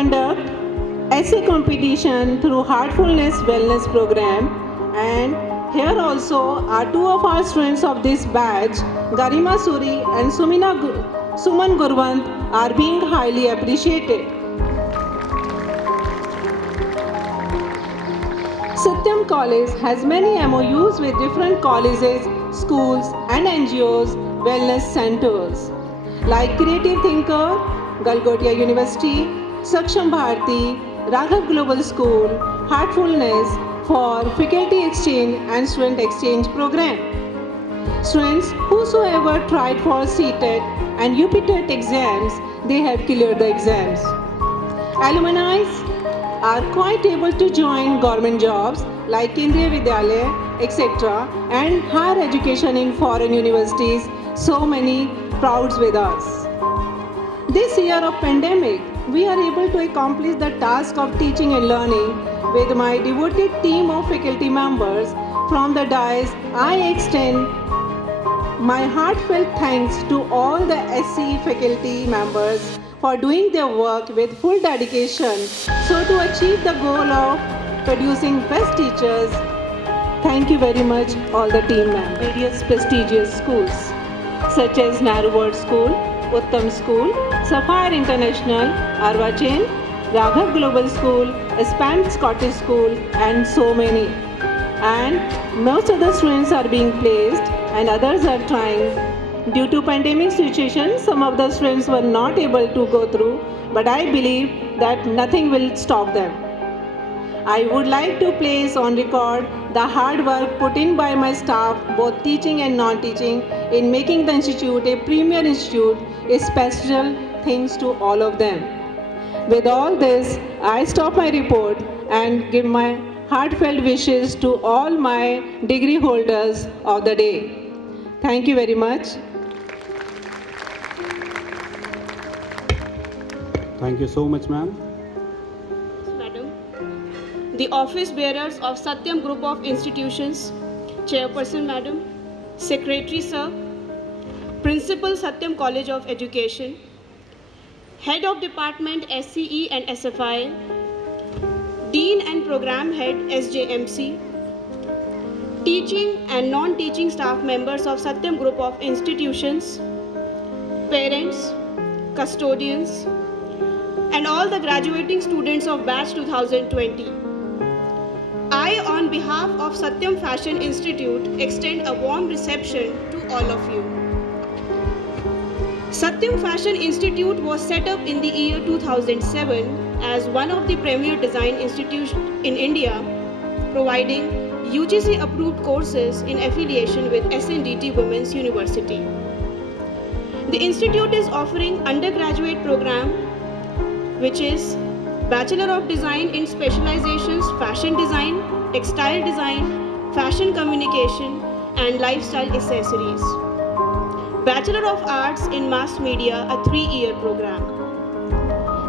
conduct essay competition through Heartfulness Wellness Program, and here also are two of our students of this batch, Garima Suri and Suman Gurwant, are being highly appreciated. Satyam College has many MOUs with different colleges, schools and NGOs, wellness centers like Creative Thinker, Galgotia University, Saksham Bharati, Raghav Global School, Heartfulness for faculty exchange and student exchange program. Students whosoever tried for CTET and UPTET exams, they have cleared the exams. Alumni are quite able to join government jobs like Kendriya Vidyalaya, etc. and higher education in foreign universities. So many prouds with us. This year of pandemic, we are able to accomplish the task of teaching and learning with my devoted team of faculty members. From the dais, I extend my heartfelt thanks to all the SC faculty members for doing their work with full dedication so to achieve the goal of producing best teachers. Thank you very much all the team members. Various prestigious schools such as Nehru World School, Uttam School, Sapphire International, Arvachen, Raghav Global School, Span Scottish School and so many. And most of the students are being placed and others are trying. Due to pandemic situation, some of the students were not able to go through, but I believe that nothing will stop them. I would like to place on record the hard work put in by my staff, both teaching and non-teaching, in making the institute a premier institute. A special thanks to all of them. With all this, I stop my report and give my heartfelt wishes to all my degree holders of the day. Thank you very much. Thank you so much, ma'am. Madam, the office bearers of Satyam Group of Institutions, Chairperson Madam, Secretary Sir, Principal Satyam College of Education, Head of Department SCE and SFI, Dean and Program Head SJMC, teaching and non-teaching staff members of Satyam Group of Institutions, parents, custodians, and all the graduating students of batch 2020. I, on behalf of Satyam Fashion Institute, extend a warm reception to all of you. Satyam Fashion Institute was set up in the year 2007 as one of the premier design institutes in India, providing UGC-approved courses in affiliation with SNDT Women's University. The institute is offering undergraduate program, which is Bachelor of Design in specializations Fashion Design, Textile Design, Fashion Communication, and Lifestyle Accessories. Bachelor of Arts in Mass Media, a 3-year program.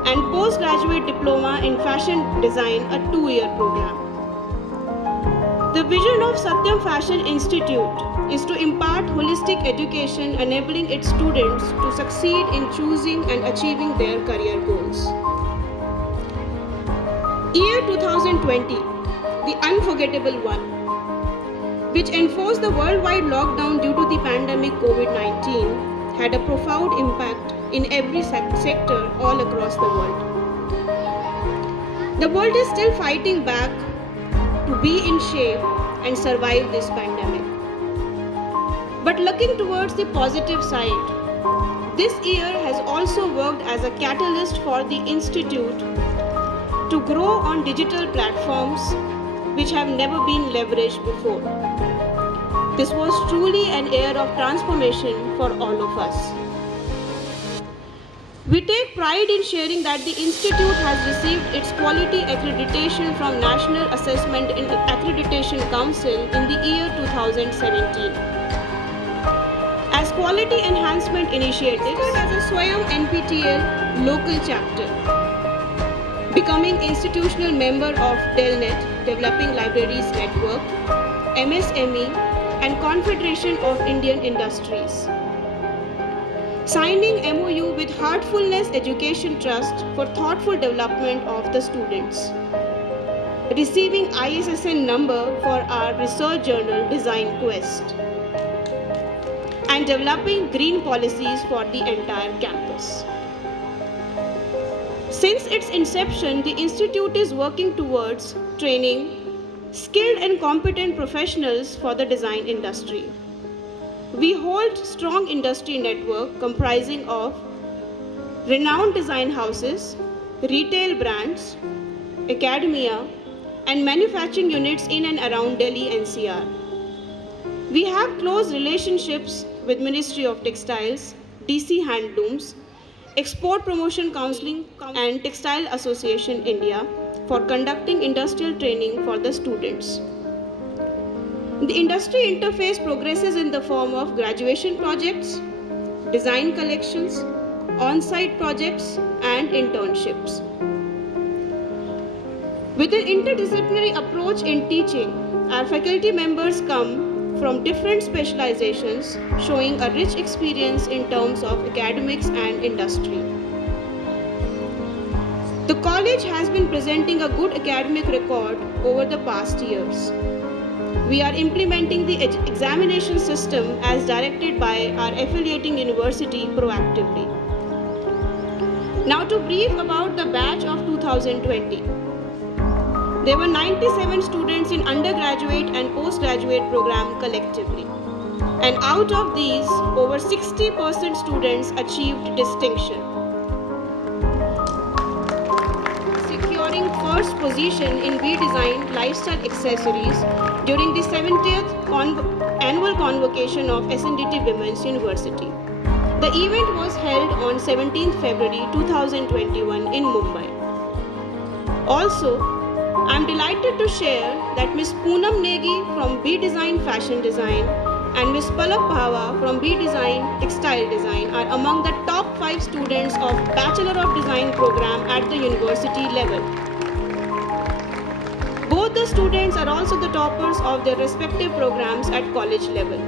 And Postgraduate Diploma in Fashion Design, a 2-year program. The vision of Satyam Fashion Institute is to impart holistic education enabling its students to succeed in choosing and achieving their career goals. Year 2020, the unforgettable one, which enforced the worldwide lockdown due to the pandemic COVID-19, had a profound impact in every sector all across the world. The world is still fighting back to be in shape and survive this pandemic. But looking towards the positive side, this year has also worked as a catalyst for the Institute to grow on digital platforms which have never been leveraged before. This was truly an era of transformation for all of us. We take pride in sharing that the Institute has received its quality accreditation from National Assessment and Accreditation Council in the year 2017. As quality enhancement initiatives, as a Swayam NPTEL local chapter, becoming institutional member of DELNET, Developing Libraries Network, MSME, and Confederation of Indian Industries. signing MOU with Heartfulness Education Trust for thoughtful development of the students, receiving ISSN number for our research journal Design Quest, and developing green policies for the entire campus. Since its inception, the institute is working towards training skilled and competent professionals for the design industry. We hold strong industry network comprising of renowned design houses, retail brands, academia, and manufacturing units in and around Delhi NCR. We have close relationships with Ministry of Textiles, DC Handlooms, Export Promotion Counseling and Textile Association India for conducting industrial training for the students. The industry interface progresses in the form of graduation projects, design collections, on-site projects, and internships. With an interdisciplinary approach in teaching, our faculty members come from different specializations, showing a rich experience in terms of academics and industry. The college has been presenting a good academic record over the past years. We are implementing the examination system as directed by our affiliating university proactively. Now to brief about the batch of 2020. There were 97 students in undergraduate and postgraduate program collectively. And out of these, over 60% students achieved distinction, securing first position in B Design Lifestyle Accessories during the 70th annual convocation of SNDT Women's University. The event was held on 17th February 2021 in Mumbai. Also, I am delighted to share that Ms. Poonam Negi from B Design Fashion Design and Ms. Palak Bhava from B Design Textile Design are among the top 5 students of Bachelor of Design program at the university level. Both the students are also the toppers of their respective programs at college level.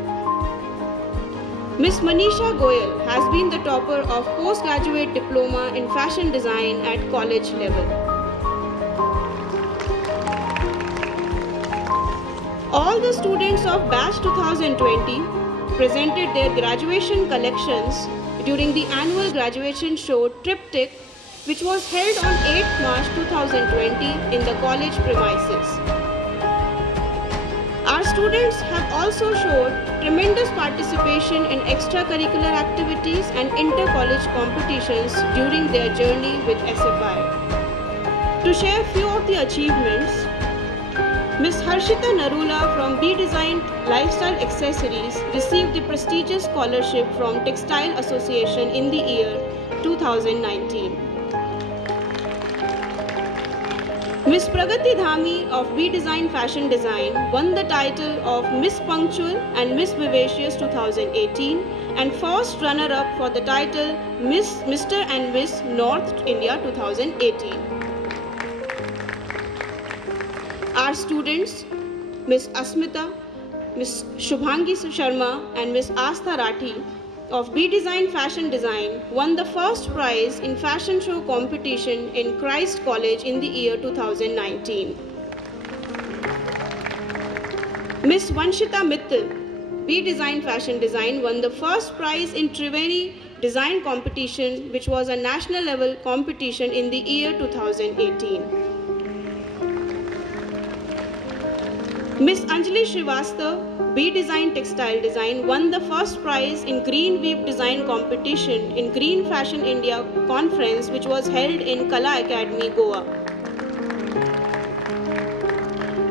Ms. Manisha Goyal has been the topper of postgraduate diploma in fashion design at college level. All the students of batch 2020 presented their graduation collections during the annual graduation show Triptych, which was held on 8th March 2020 in the college premises. Our students have also showed tremendous participation in extracurricular activities and inter-college competitions during their journey with SFI. To share a few of the achievements, Ms. Harshita Narula from B Design Lifestyle Accessories received the prestigious scholarship from Textile Association in the year 2019. Ms. Pragati Dhami of B Design Fashion Design won the title of Miss Punctual and Miss Vivacious 2018 and first runner-up for the title Mr. and Miss North India 2018. Our students, Ms. Asmita, Ms. Shubhangi Sharma and Ms. Astha Rathi of B Design Fashion Design won the first prize in fashion show competition in Christ College in the year 2019. Ms. Vanshita Mittal, B Design Fashion Design won the first prize in Triveni Design Competition, which was a national level competition in the year 2018. Ms. Anjali Srivastava, B Design Textile Design won the first prize in Green Weave Design Competition in Green Fashion India Conference, which was held in Kala Academy, Goa.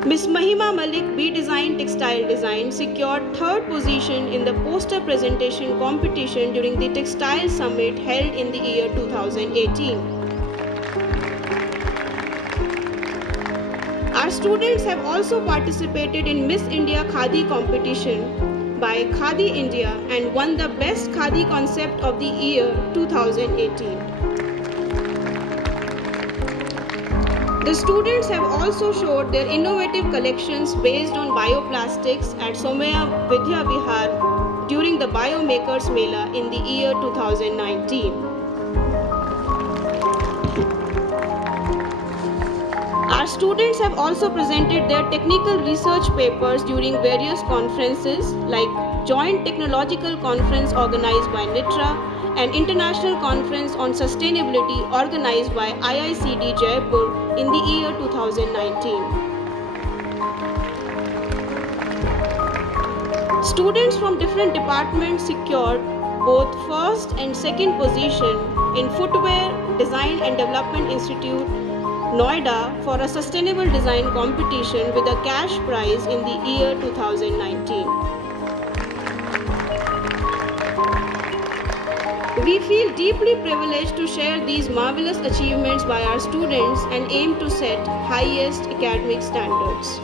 Ms. Mahima Malik, B Design Textile Design secured third position in the poster presentation competition during the Textile Summit held in the year 2018. Our students have also participated in Miss India Khadi competition by Khadi India and won the Best Khadi Concept of the Year 2018. The students have also showed their innovative collections based on bioplastics at Somaya Vidya Vihar during the Biomakers Mela in the year 2019. Our students have also presented their technical research papers during various conferences like Joint Technological Conference organized by NITRA and International Conference on Sustainability organized by IICD Jaipur in the year 2019. Students from different departments secured both first and second position in Footwear Design and Development Institute, Noida for a sustainable design competition with a cash prize in the year 2019. We feel deeply privileged to share these marvelous achievements by our students and aim to set highest academic standards.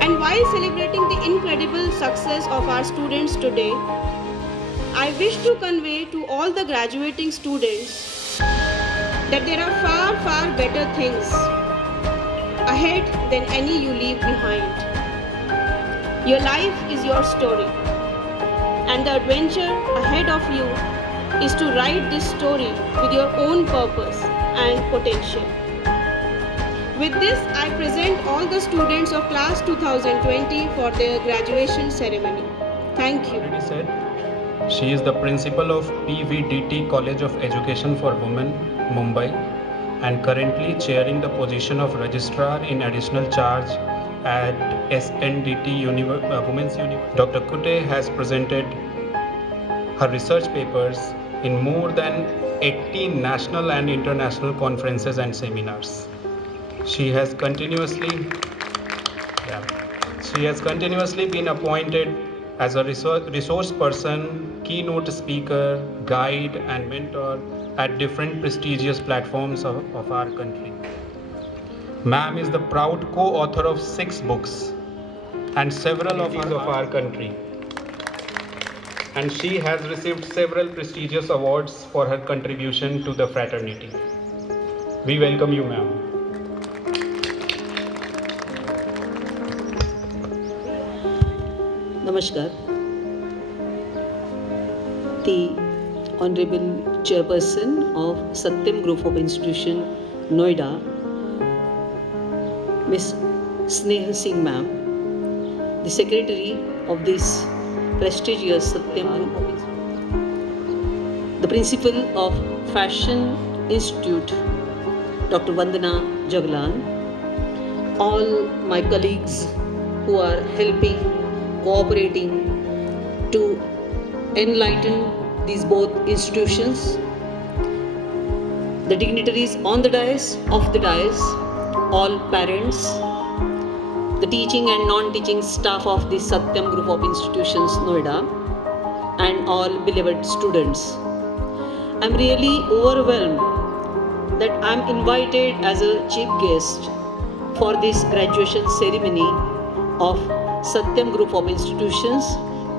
And while celebrating the incredible success of our students today, I wish to convey to all the graduating students that there are far, far better things ahead than any you leave behind. Your life is your story, and the adventure ahead of you is to write this story with your own purpose and potential. With this, I present all the students of class 2020 for their graduation ceremony. Thank you. Already said, she is the principal of PVDT College of Education for Women, Mumbai, and currently chairing the position of registrar in additional charge at SNDT Women's University. Dr. Kute has presented her research papers in more than 18 national and international conferences and seminars. She has continuously been appointed as a resource person, keynote speaker, guide, and mentor at different prestigious platforms of our country. Ma'am is the proud co-author of 6 books and several of our country. And she has received several prestigious awards for her contribution to the fraternity. We welcome you, ma'am. Namaskar. The Honorable Chairperson of Satyam Group of Institution, Noida, Ms. Sneha Singh Ma'am, the Secretary of this prestigious Satyam Group of Institution, the Principal of Fashion Institute, Dr. Vandana Jaglan, all my colleagues who are helping, cooperating to enlighten these both institutions, the dignitaries on the dais, off the dais, all parents, the teaching and non-teaching staff of the Satyam Group of Institutions, Noida, and all beloved students. I'm really overwhelmed that I'm invited as a chief guest for this graduation ceremony of Satyam Group of Institutions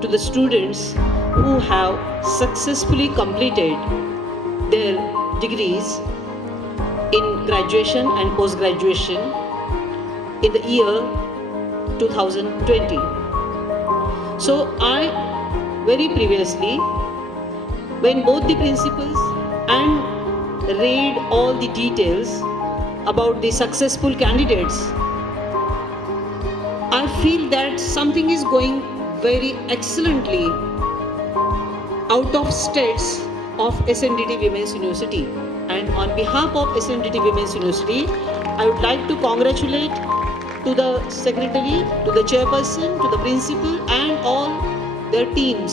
to the students who have successfully completed their degrees in graduation and post-graduation in the year 2020. So I very previously, when both the principals and read all the details about the successful candidates, I feel that something is going very excellently out of states of SNDT Women's University. And on behalf of SNDT Women's University, I would like to congratulate to the secretary, to the chairperson, to the principal and all their teams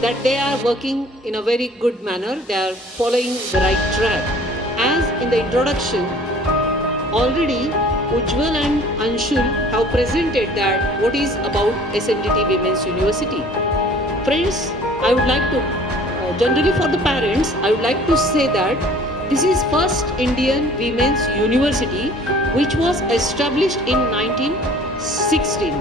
that they are working in a very good manner. They are following the right track. As in the introduction, already Ujjwal and Anshul have presented that what is about SNDT Women's University. Friends, I would like to, generally for the parents, I would like to say that this is first Indian Women's University which was established in 1916.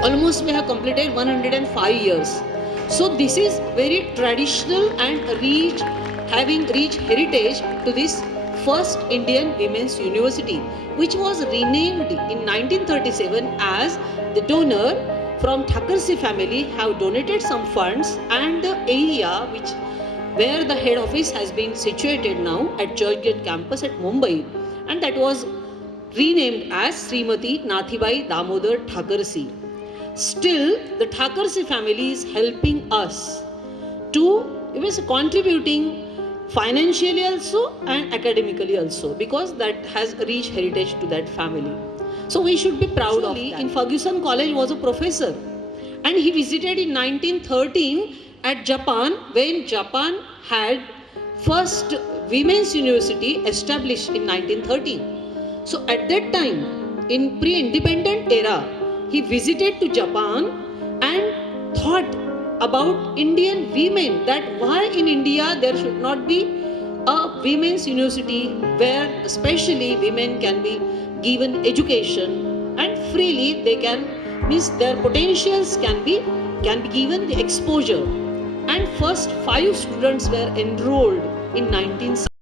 Almost we have completed 105 years. So this is very traditional and having rich heritage to this first Indian Women's University, which was renamed in 1937 as the donor from Thakursi family have donated some funds, and the area where the head office has been situated now at Churchgate campus at Mumbai, and that was renamed as Srimati Nathibai Damodar Thakursi. Still, the Thakursi family is helping us to, it was contributing financially also and academically also, because that has rich heritage to that family. So we should be proud of that. In Ferguson College was a professor, and he visited in 1913 at Japan, when Japan had first women's university established in 1913. So at that time, in pre-independent era, he visited to Japan and thought about Indian women, that why in India there should not be a women's university where especially women can be given education and freely they can, means their potentials can be given the exposure. And first 5 students were enrolled in 1970.